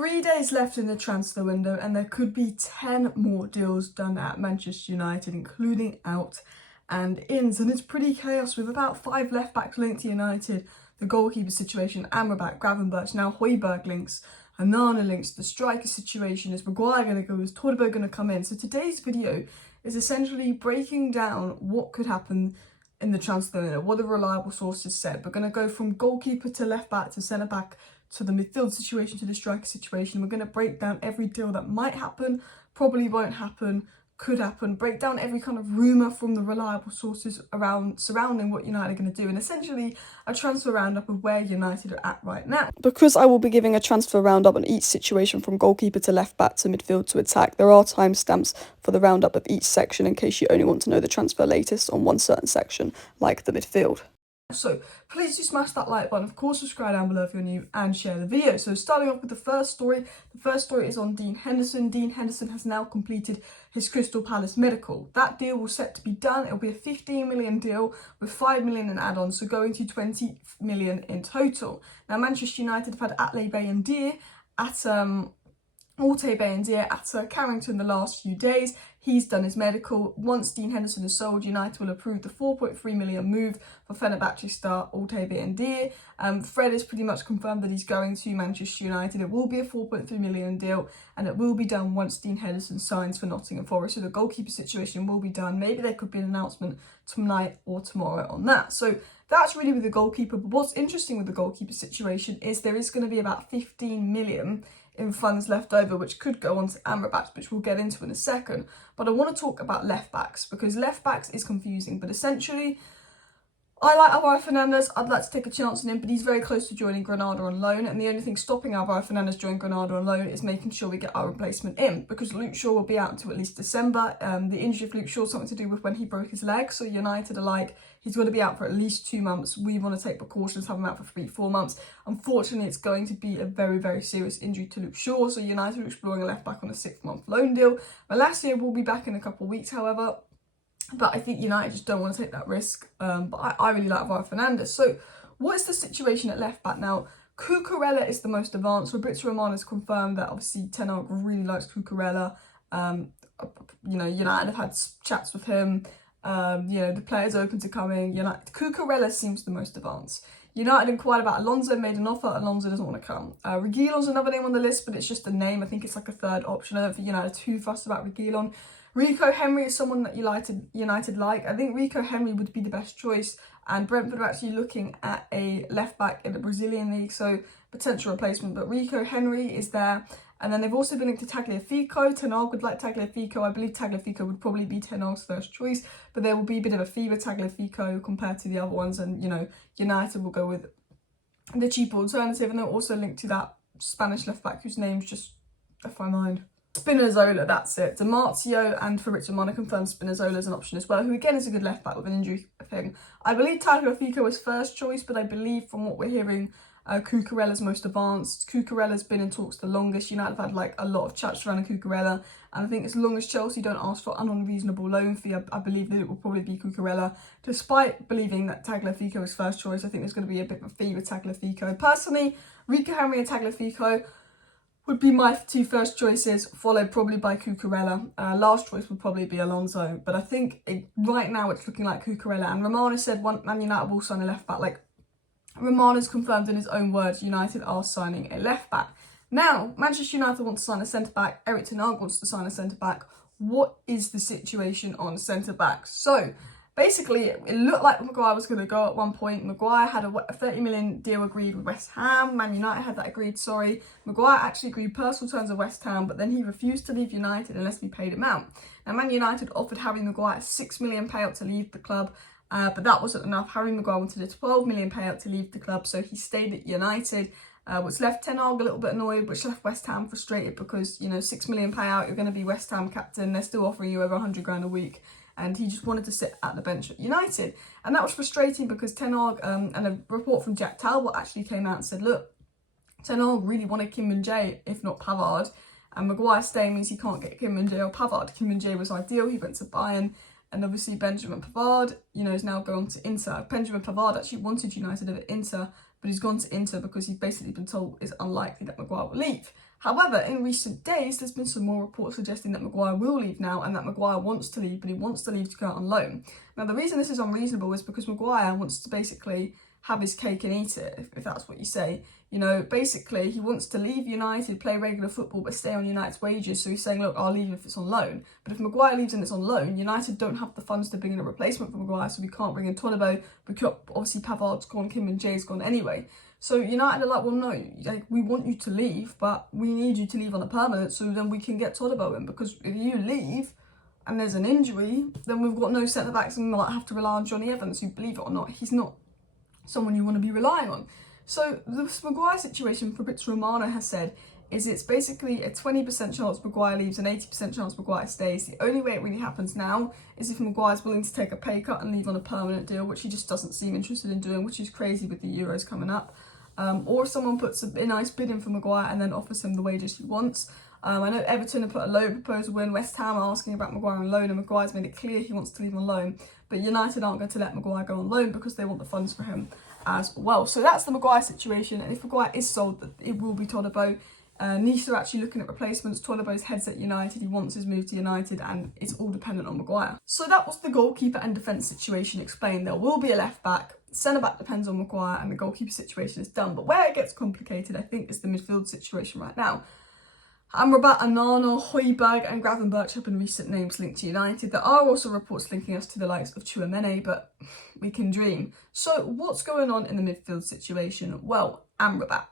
3 days left in the transfer window and there could be 10 more deals done at Manchester United, including out and ins, and it's pretty chaos with about 5 left backs linked to United, the goalkeeper situation, Amrabat, Gravenberch, now Højbjerg links, Onana links, the striker situation, is Maguire going to go, is Todibo going to come in? So today's video is essentially breaking down what could happen in the transfer window, what the reliable sources said. We're going to go from goalkeeper to left back to centre back to the midfield situation to the striker situation. We're going to break down every deal that might happen, probably won't happen, could happen, break down every kind of rumour from the reliable sources surrounding what United are going to do, and essentially a transfer roundup of where United are at right now. Because I will be giving a transfer roundup on each situation from goalkeeper to left back to midfield to attack, there are timestamps for the roundup of each section in case you only want to know the transfer latest on one certain section, like the midfield. So please do smash that like button, of course subscribe down below if you're new, and share the video. So starting off with the first story is on Dean Henderson. Dean Henderson has now completed his Crystal Palace medical. That deal was set to be done. It'll be a 15 million deal with 5 million in add-ons, so going to 20 million in total. Now Manchester United have had Atley Bayendier at Carrington the last few days. He's done his medical. Once Dean Henderson is sold, United will approve the 4.3 million move for Fenerbahce star Altay Bayendier. Fred has pretty much confirmed that he's going to Manchester United. It will be a 4.3 million deal, and it will be done once Dean Henderson signs for Nottingham Forest. So the goalkeeper situation will be done. Maybe there could be an announcement tonight or tomorrow on that. So that's really with the goalkeeper. But what's interesting with the goalkeeper situation is there is going to be about 15 million in funds left over, which could go on to Amrabat, which we'll get into in a second. But I want to talk about left backs, because left backs is confusing. But essentially, I like Alvaro Fernandez. I'd like to take a chance on him, but he's very close to joining Granada on loan. And the only thing stopping Alvaro Fernandez joining Granada on loan is making sure we get our replacement in, because Luke Shaw will be out until at least December. The injury of Luke Shaw is something to do with when he broke his leg. So United are like, he's going to be out for at least 2 months. We want to take precautions, have him out for 3-4 months. Unfortunately, it's going to be a very, very serious injury to Luke Shaw. So United are exploring a left back on a 6-month loan deal. Malacia will be back in a couple of weeks, however. But I think United just don't want to take that risk. But I really like Alvaro Fernandez. So what is the situation at left back now? Cucurella is the most advanced. Fabrizio Romano has confirmed that obviously Ten Hag really likes Cucurella. United have had chats with him. The player's open to coming. Cucurella seems the most advanced. United inquired about Alonso, made an offer. Alonso doesn't want to come. Reguilon's another name on the list, but it's just a name. I think it's like a third option. I don't think United are too fussed about Reguilon. Rico Henry is someone that United like. I think Rico Henry would be the best choice, and Brentford are actually looking at a left back in the Brazilian league, so potential replacement. But Rico Henry is there, and then they've also been linked to Tagliafico. Ten Hag would like Tagliafico. I believe Tagliafico would probably be Ten Hag's first choice, but there will be a bit of a fee with Tagliafico compared to the other ones, and United will go with the cheaper alternative. And they're also linked to that Spanish left back whose name's just left my mind. Spinazzola, that's it. Di Marzio and Fabrizio Romano confirmed Spinazzola as an option as well, who again is a good left back with an injury thing. I believe Tagliafico was first choice, but I believe from what we're hearing, Cucurella's most advanced. Cucurella's been in talks the longest. United have had like a lot of chats surrounding Cucurella, and I think as long as Chelsea don't ask for an unreasonable loan fee, I believe that it will probably be Cucurella. Despite believing that Tagliafico is first choice, I think there's going to be a bit of a fee with Tagliafico. Personally, Rico Henry and Tagliafico would be my 2 first choices, followed probably by Cucurella. Last choice would probably be Alonso, but I think right now it's looking like Cucurella. And Romano said Man United will sign a left back. Like, Romano's confirmed in his own words, United are signing a left back. Now, Manchester United want to sign a centre back. Erik ten Hag wants to sign a centre back. What is the situation on centre backs? So basically, it looked like Maguire was going to go at one point. Maguire had a 30 million deal agreed with West Ham. Man United had that agreed, sorry. Maguire actually agreed personal terms with West Ham, but then he refused to leave United unless we paid him out. Now, Man United offered Harry Maguire a 6 million payout to leave the club, but that wasn't enough. Harry Maguire wanted a 12 million payout to leave the club, so he stayed at United, which left Ten Hag a little bit annoyed, which left West Ham frustrated because, 6 million payout, you're going to be West Ham captain, they're still offering you over 100 grand a week. And he just wanted to sit at the bench at United. And that was frustrating because Ten Hag, and a report from Jack Talbot actually came out and said, look, Ten Hag really wanted Kim Min-jae, if not Pavard. And Maguire staying means he can't get Kim Min-jae or Pavard. Kim Min-jae was ideal, he went to Bayern. And obviously Benjamin Pavard, is now going to Inter. Benjamin Pavard actually wanted United at Inter, but he's gone to Inter because he's basically been told it's unlikely that Maguire will leave. However, in recent days, there's been some more reports suggesting that Maguire will leave now and that Maguire wants to leave, but he wants to leave to go out on loan. Now, the reason this is unreasonable is because Maguire wants to basically have his cake and eat it, if that's what you say. You know, basically, he wants to leave United, play regular football, but stay on United's wages. So he's saying, look, I'll leave if it's on loan. But if Maguire leaves and it's on loan, United don't have the funds to bring in a replacement for Maguire, so we can't bring in Todibo. Because obviously Pavard's gone, Kim and Jay's gone anyway. So United are like, well, no, like, we want you to leave, but we need you to leave on a permanent so then we can get Todibo in. Because if you leave and there's an injury, then we've got no centre-backs and we might have to rely on Johnny Evans, who, believe it or not, he's not someone you want to be relying on. So the Maguire situation, Fabrizio Romano has said, is it's basically a 20% chance Maguire leaves and 80% chance Maguire stays. The only way it really happens now is if Maguire's willing to take a pay cut and leave on a permanent deal, which he just doesn't seem interested in doing, which is crazy with the Euros coming up. Or if someone puts a nice bid in for Maguire and then offers him the wages he wants. I know Everton have put a loan proposal in. West Ham are asking about Maguire on loan, and Maguire's made it clear he wants to leave on loan. But United aren't going to let Maguire go on loan because they want the funds for him as well. So that's the Maguire situation. And if Maguire is sold, it will be Todibo. Nice are actually looking at replacements. Todibo's heads at United. He wants his move to United, and it's all dependent on Maguire. So that was the goalkeeper and defence situation explained. There will be a left back. Centre back depends on Maguire, and the goalkeeper situation is done. But where it gets complicated, I think, is the midfield situation right now. Amrabat, Onana, Højbjerg and Gravenberch have been recent names linked to United. There are also reports linking us to the likes of Tchouaméni, but we can dream. So what's going on in the midfield situation? Well, Amrabat.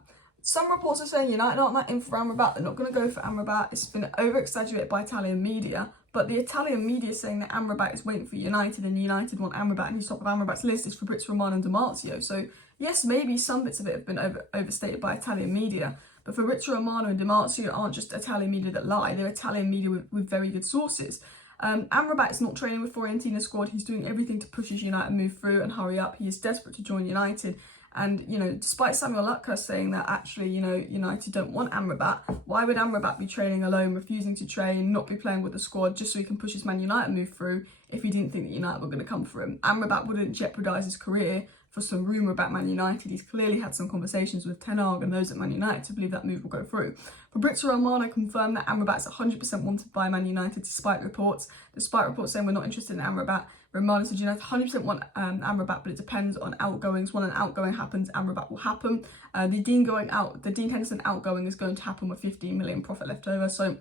Some reports are saying United aren't that in for Amrabat. They're not going to go for Amrabat. It's been over-exaggerated by Italian media, but the Italian media is saying that Amrabat is waiting for United and United want Amrabat, and who's top of Amrabat's list is Fabrizio Romano and Di Marzio. So yes, maybe some bits of it have been overstated by Italian media, but Fabrizio Romano and Di Marzio aren't just Italian media that lie. They're Italian media with very good sources. Amrabat is not training with Fiorentina's squad. He's doing everything to push his United move through and hurry up. He is desperate to join United. And, you know, despite Samuel Lutka saying that actually, you know, United don't want Amrabat, why would Amrabat be training alone, refusing to train, not be playing with the squad just so he can push his Man United move through if he didn't think that United were going to come for him? Amrabat wouldn't jeopardise his career for some rumour about Man United. He's clearly had some conversations with Ten Hag and those at Man United to believe that move will go through. Fabrizio Romano confirmed that Amrabat is 100% wanted by Man United despite reports saying we're not interested in Amrabat. Romano said United 100% want Amrabat, but it depends on outgoings. When an outgoing happens, Amrabat will happen. The Dean Henderson outgoing is going to happen with 15 million profit left over. So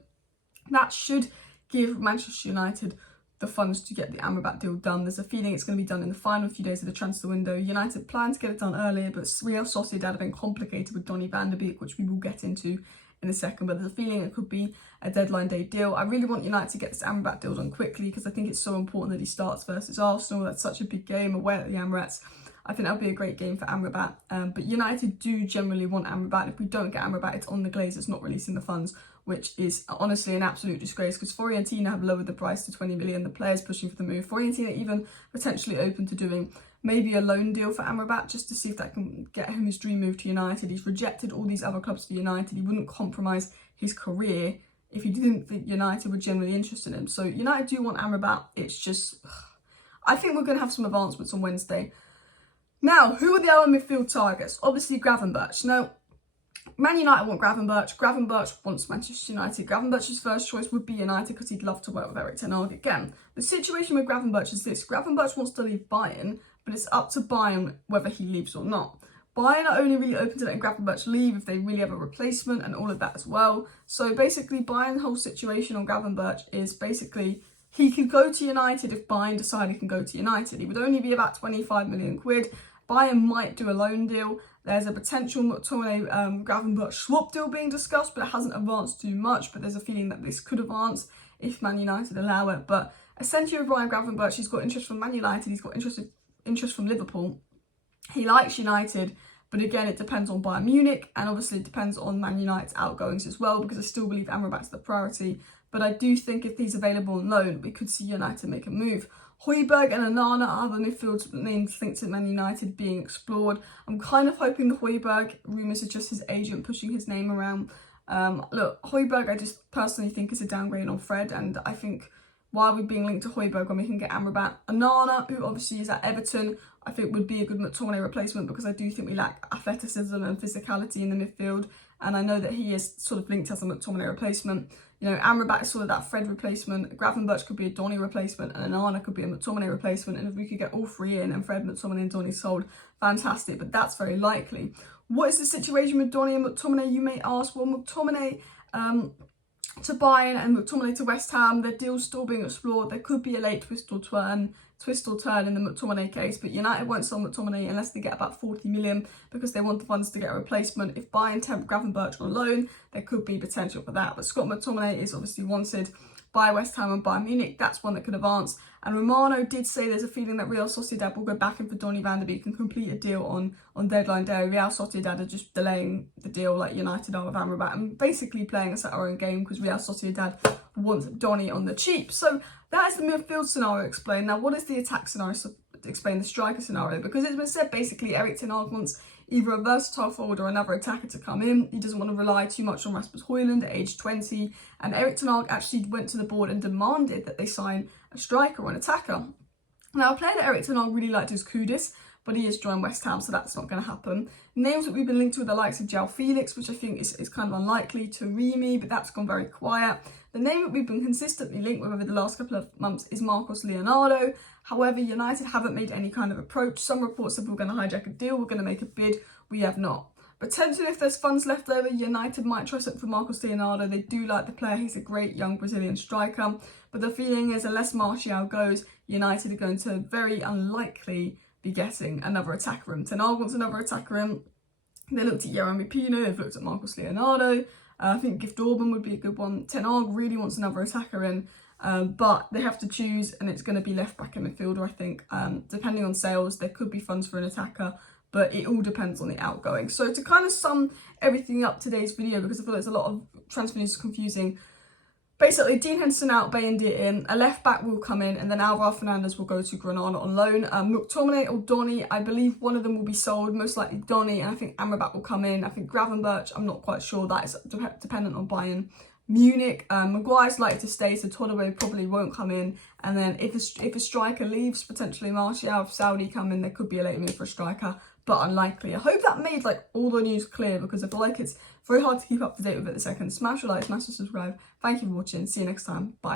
that should give Manchester United the funds to get the Amrabat deal done. There's a feeling it's going to be done in the final few days of the transfer window. United plan to get it done earlier, but Real Sociedad have been complicated with Donny van de Beek, which we will get into in a second, but there's a feeling it could be a deadline day deal. I really want United to get this Amrabat deal done quickly because I think it's so important that he starts versus Arsenal. That's such a big game away at the Emirates. I think that'll be a great game for Amrabat. But United do generally want Amrabat. If we don't get Amrabat, it's on the Glazers not releasing the funds, which is honestly an absolute disgrace because Fiorentina have lowered the price to 20 million. The players pushing for the move. Fiorentina even potentially open to doing maybe a loan deal for Amrabat just to see if that can get him his dream move to United. He's rejected all these other clubs for United. He wouldn't compromise his career if he didn't think United were generally interested in him. So United do want Amrabat. It's just, I think we're going to have some advancements on Wednesday. Now, who are the other midfield targets? Obviously Gravenberch. Now, Man United want Gravenberch. Gravenberch wants Manchester United. Gravenberch's first choice would be United because he'd love to work with Erik ten Hag again. The situation with Gravenberch is this. Gravenberch wants to leave Bayern, but it's up to Bayern whether he leaves or not. Bayern are only really open to letting Gravenberch leave if they really have a replacement and all of that as well. So basically, Bayern's whole situation on Gravenberch is basically he could go to United if Bayern decide he can go to United. He would only be about 25 million quid. Bayern might do a loan deal. There's a potential McTominay Gravenberch swap deal being discussed, but it hasn't advanced too much. But there's a feeling that this could advance if Man United allow it. But essentially with Ryan Gravenberch, he's got interest from Man United. He's got interest from Liverpool. He likes United, but again, it depends on Bayern Munich, and obviously it depends on Man United's outgoings as well, because I still believe Amrabat's the priority. But I do think if he's available on loan, we could see United make a move. Højbjerg and Onana are the midfield names linked to Man United being explored. I'm kind of hoping the Højbjerg rumours are just his agent pushing his name around. Look, Højbjerg I just personally think is a downgrade on Fred, and I think why are we being linked to Højbjerg when we can get Amrabat? Onana, who obviously is at Everton, I think would be a good McTominay replacement because I do think we lack athleticism and physicality in the midfield. and I know that he is sort of linked as a McTominay replacement. You know, Amrabat is sort of that Fred replacement, Gravenberch could be a Donny replacement, and Onana could be a McTominay replacement, and if we could get all three in and Fred, McTominay and Donny sold, fantastic, but that's very likely. What is the situation with Donny and McTominay, you may ask? Well, McTominay to Bayern and McTominay to West Ham, their deal's still being explored. There could be a late twist or turn in the McTominay case, but United won't sell McTominay unless they get about 40 million because they want the funds to get a replacement. If Bayern tempt Gravenberch on loan, there could be potential for that. But Scott McTominay is obviously wanted by West Ham and Bayern Munich. That's one that could advance. And Romano did say there's a feeling that Real Sociedad will go back in for Donny van de Beek and complete a deal on deadline day. Real Sociedad are just delaying the deal like United are with Amrabat and basically playing us at our own game because Real Sociedad want Donny on the cheap. So that is the midfield scenario explained. Now, what is the attack scenario? So explain the striker scenario, because it's been said basically Erik ten Hag wants either a versatile forward or another attacker to come in. He doesn't want to rely too much on Rasmus Højlund at age 20, and Erik ten Hag actually went to the board and demanded that they sign a striker or an attacker. Now, a player that Erik ten Hag really liked is Kudus, but he has joined West Ham, so that's not going to happen. Names that we've been linked to are the likes of João Felix, which I think is kind of unlikely, to Remy, but that's gone very quiet. The name that we've been consistently linked with over the last couple of months is Marcos Leonardo. However, United haven't made any kind of approach. Some reports said we're going to hijack a deal, we're going to make a bid. We have not. Potentially, if there's funds left over, United might try something for Marcos Leonardo. They do like the player. He's a great young Brazilian striker. But the feeling is, unless Martial goes, United are going to very unlikely be getting another attacker in. Ten Hag wants another attacker in. They looked at Jeremy Pino, they've looked at Marcos Leonardo. I think Gift Orban would be a good one. Ten Hag really wants another attacker in, but they have to choose, and it's going to be left back in midfielder, I think. Depending on sales, there could be funds for an attacker, but it all depends on the outgoing. So to kind of sum everything up today's video, because I feel there's a lot of transfer news confusing, basically Dean Henderson out, Bayindir in, a left back will come in, and then Alvaro Fernandez will go to Granada on loan. McTominay or Donny, I believe one of them will be sold, most likely Donny, and I think Amrabat will come in. I think Gravenberch, I'm not quite sure, that is dependent on Bayern Munich. Maguire's likely to stay, so Todibo probably won't come in. And then if a striker leaves, potentially Martial, if Saudi come in, there could be a late move for a striker, but unlikely. I hope that made like all the news clear, because I feel like it's very hard to keep up to date with it the second. Smash a like, smash a subscribe. Thank you for watching. See you next time. Bye.